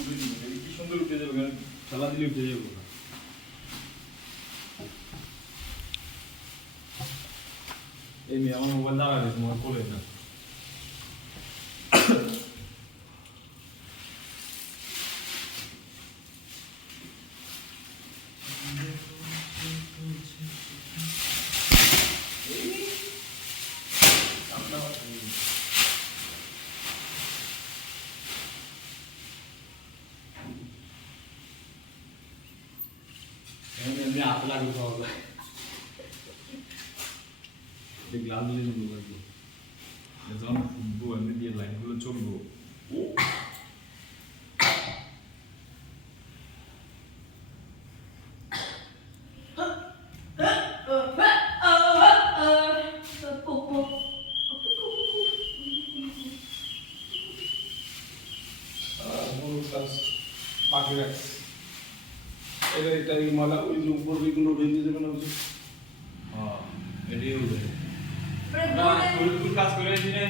উঠে দিবে কি সুন্দর উঠে যাবে খেলা দিলে উঠে যাবে না এই মেয়ে আমার মোবাইল দাঁড়া গেছে মোবাইল কোলে না এমনি হাত লাগবে সবাই এই গ্লাস দিয়ে নেবো লাগবে যখন ফুটবো এমনি দিয়ে লাইনগুলো চলবো বাকি রাখছি এটা এই মালা ওই যে উপর ওইগুলো ভেঙে যাবে না বুঝি হ্যাঁ এটাই হবে ফুল কাজ করে দিনে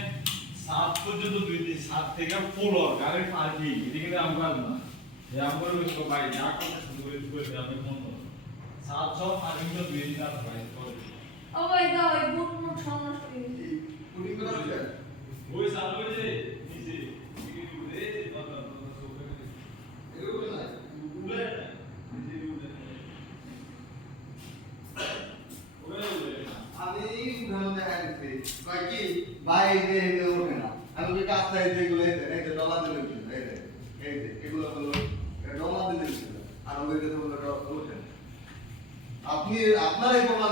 7 পর্যন্ত 7 থেকে ফ্লোর গাড়ি পার্কিং এদিকে আমরা না এই আমরা ওই সবাই যা কথা শুরু করে আমি ফোন করব 7 সব পার্কিং তো 2 দিন আর প্রাইস করে ও ভাই দাও এই বুট মুট সমস্ত কিছু পুডিং করা হচ্ছে ওই চালু হয়েছে নিচে এই কথা সোফে এগুলো না উড়ে ভাই ওঠে না আমি ওই কাজটা এইগুলো এই যে ডলার দিলে এই যে এগুলো হলো ডলার দিলে আর ওই যে ওঠে আপনি আপনার এই প্রমাণ